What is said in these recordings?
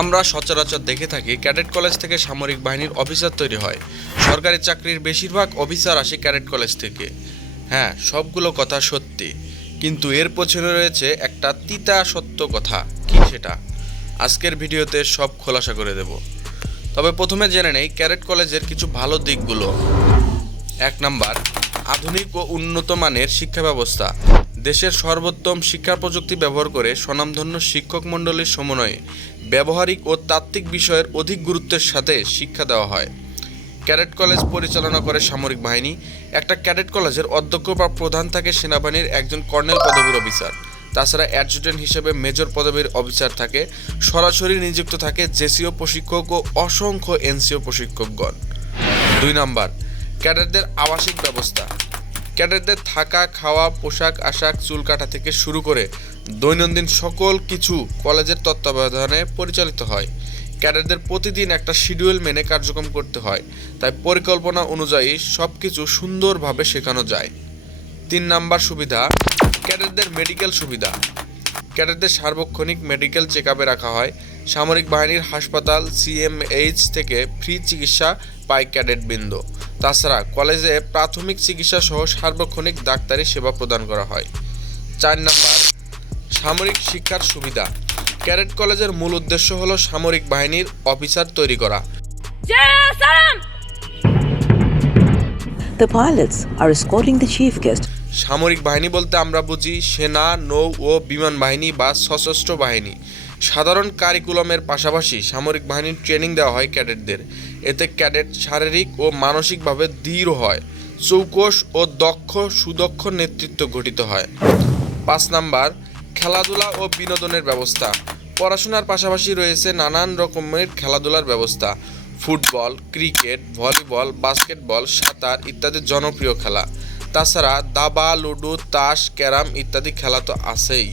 আমরা সচরাচর দেখে থাকি ক্যাডেট কলেজ থেকে সামরিক বাহিনীর অফিসার তৈরি হয়। সরকারি চাকরির বেশিরভাগ অফিসার আসে ক্যাডেট কলেজ থেকে। হ্যাঁ, সবগুলো কথা সত্যি, কিন্তু এর পেছনে রয়েছে একটা তিতা সত্য কথা। কি সেটা আজকের ভিডিওতে সব খোলাসা করে দেব। তবে প্রথমে জেনে নেই ক্যাডেট কলেজের কিছু ভালো দিকগুলো। 1 নাম্বার, আধুনিক ও উন্নত মানের শিক্ষা ব্যবস্থা। দেশের সর্বোত্তম শিক্ষা প্রযুক্তি ব্যবহার করে স্বনামধন্য শিক্ষক মণ্ডলীর সমন্বয়ে ব্যবহারিক ও তাত্ত্বিক বিষয়ের অধিক গুরুত্বের সাথে শিক্ষা দেওয়া হয়। ক্যাডেট কলেজ পরিচালনা করে সামরিক বাহিনী। একটা ক্যাডেট কলেজের অধ্যক্ষ বা প্রধান থাকে সেনাবাহিনীর একজন কর্নেল পদবীর অফিসার। তাছাড়া অ্যাডজুটেন্ট হিসেবে মেজর পদবীর অফিসার থাকে। সরাসরি নিযুক্ত থাকে জেসিও প্রশিক্ষক ও অসংখ্য এনসিও প্রশিক্ষকগণ। 2 নাম্বার, ক্যাডেটদের আবাসিক ব্যবস্থা। ক্যাডেটদের থাকা, খাওয়া, পোশাক আশাক, চুল কাটা থেকে শুরু করে দৈনন্দিন সকল কিছু কলেজের তত্ত্বাবধানে পরিচালিত হয়। ক্যাডেটদের প্রতিদিন একটা শিডিউল মেনে কার্যক্রম করতে হয়, তাই পরিকল্পনা অনুযায়ী সব কিছু সুন্দরভাবে শেখানো যায়। 3 নাম্বার সুবিধা, ক্যাডেটদের মেডিকেল সুবিধা। ক্যাডেটদের সার্বক্ষণিক মেডিকেল চেক আপে রাখা হয়। সামরিক বাহিনীর হাসপাতাল সিএমএইচ থেকে ফ্রি চিকিৎসা পায় ক্যাডেটবৃন্দ। তাছাড়া কলেজে প্রাথমিক চিকিৎসা সহ সার্বক্ষণিক ডাক্তারি সেবা প্রদান করা হয়। 4 নাম্বার, সামরিক শিক্ষার সুবিধা। ক্যাডেট কলেজের মূল উদ্দেশ্য হলো সামরিক বাহিনীর অফিসার তৈরি করা। The pilots are escorting the chief guest. সামরিক বাহিনী বলতে আমরা বুঝি সেনা, নৌ ও বিমান বাহিনী বা সশস্ত্র বাহিনী। সাধারণ কারিকুলামের পাশাপাশি সামরিক বাহিনীর ট্রেনিং দেওয়া হয় ক্যাডেটদের। এতে ক্যাডেট শারীরিক ও মানসিকভাবে দৃঢ় হয়, চৌকস ও সুদক্ষ নেতৃত্ব গঠিত হয়। 5 নাম্বার, খেলাধুলা ও বিনোদনের ব্যবস্থা। পড়াশোনার পাশাপাশি রয়েছে নানান রকমের খেলাধুলার ব্যবস্থা। ফুটবল, ক্রিকেট, ভলিবল, বাস্কেটবল, সাঁতার ইত্যাদি জনপ্রিয় খেলা। তাছাড়া দাবা, লুডো, তাস, ক্যারাম ইত্যাদি খেলা তো আছেই।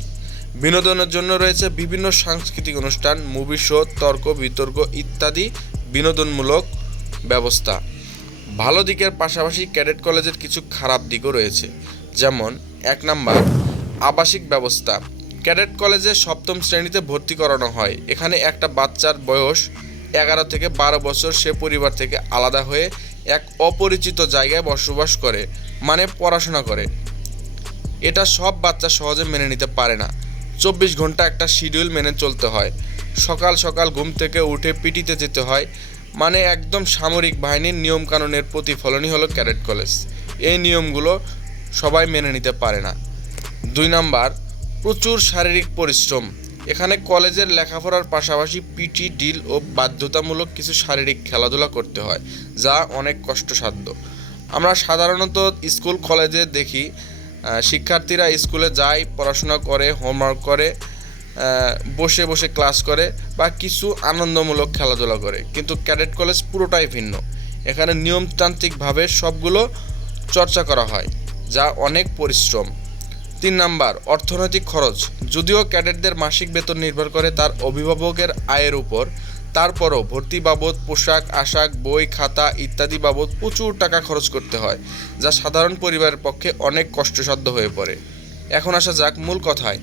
বিনোদনের জন্য রয়েছে বিভিন্ন সাংস্কৃতিক অনুষ্ঠান, মুভি শো, তর্ক বিতর্ক ইত্যাদি বিনোদনমূলক ব্যবস্থা। ভালো দিকের পাশাপাশি ক্যাডেট কলেজের কিছু খারাপ দিকও রয়েছে। যেমন 1 নাম্বার, আবাসিক ব্যবস্থা। ক্যাডেট কলেজে 7ম শ্রেণীতে ভর্তি করানো হয়। এখানে একটা বাচ্চার বয়স 11 থেকে 12 বছর, সে পরিবার থেকে আলাদা হয়ে এক অপরিচিত জায়গায় বসবাস করে, মানে পড়াশোনা করে। এটা সব বাচ্চা সহজে মেনে নিতে পারে না। 24 ঘন্টা একটা শিডিউল মেনে চলতে হয়। সকাল সকাল ঘুম থেকে উঠে পিটিতে যেতে হয়, মানে একদম সামরিক বাহিনীর নিয়মকানুনের প্রতিফলনই হলো ক্যাডেট কলেজ। এই নিয়মগুলো সবাই মেনে নিতে পারে না। 2 নাম্বার, প্রচুর শারীরিক পরিশ্রম। এখানে কলেজের লেখাপড়ার পাশাপাশি পিটি, ডিল ও বাধ্যতামূলক কিছু শারীরিক খেলাধুলা করতে হয়, যা অনেক কষ্টসাধ্য। আমরা সাধারণত স্কুল কলেজে দেখি শিক্ষার্থীরা স্কুলে যায়, পড়াশোনা করে, হোমওয়ার্ক করে, বসে বসে ক্লাস করে বা কিছু আনন্দমূলক খেলাধুলা করে, কিন্তু ক্যাডেট কলেজ পুরোটাই ভিন্ন। এখানে নিয়মতান্ত্রিকভাবে সবগুলো চর্চা করা হয়, যা অনেক পরিশ্রম। 3 নাম্বার, অর্থনৈতিক খরচ। যদিও ক্যাডেটদের মাসিক বেতন নির্ভর করে তার অভিভাবকের আয়ের উপর, তারপরও ভর্তি বাবদ, পোশাক আশাক, বই খাতা ইত্যাদি বাবদ প্রচুর টাকা খরচ করতে হয়, যা সাধারণ পরিবারের পক্ষে অনেক কষ্টসাধ্য হয়ে পড়ে। এখন আসা যাক মূল কথায়।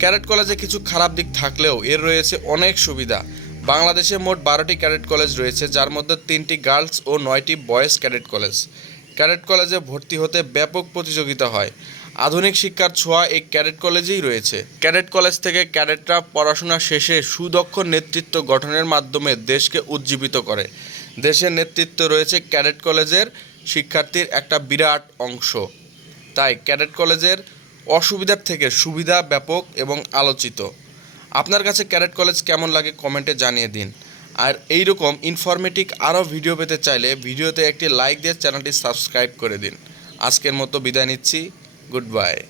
ক্যাডেট কলেজে কিছু খারাপ দিক থাকলেও এর রয়েছে অনেক সুবিধা। বাংলাদেশে মোট 12টি ক্যাডেট কলেজ রয়েছে, যার মধ্যে 3টি গার্লস ও 9টি বয়েজ ক্যাডেট কলেজ। ক্যাডেট কলেজে ভর্তি হতে ব্যাপক প্রতিযোগিতা হয়। আধুনিক শিক্ষার ছোঁয়া এই ক্যাডেট কলেজেই রয়েছে। ক্যাডেট কলেজ থেকে ক্যাডেটরা পড়াশোনা শেষে সুদক্ষ নেতৃত্ব গঠনের মাধ্যমে দেশকে উজ্জীবিত করে। দেশের নেতৃত্বে রয়েছে ক্যাডেট কলেজের শিক্ষার্থীর একটা বিরাট অংশ। তাই ক্যাডেট কলেজের অসুবিধার থেকে সুবিধা ব্যাপক এবং আলোচিত। আপনার কাছে ক্যাডেট কলেজ কেমন লাগে কমেন্টে জানিয়ে দিন। আর এইরকম ইনফরমেটিভ আরও ভিডিও পেতে চাইলে ভিডিওতে একটি লাইক দিয়ে চ্যানেলটি সাবস্ক্রাইব করে দিন। আজকের মতো বিদায় নিচ্ছি। Goodbye.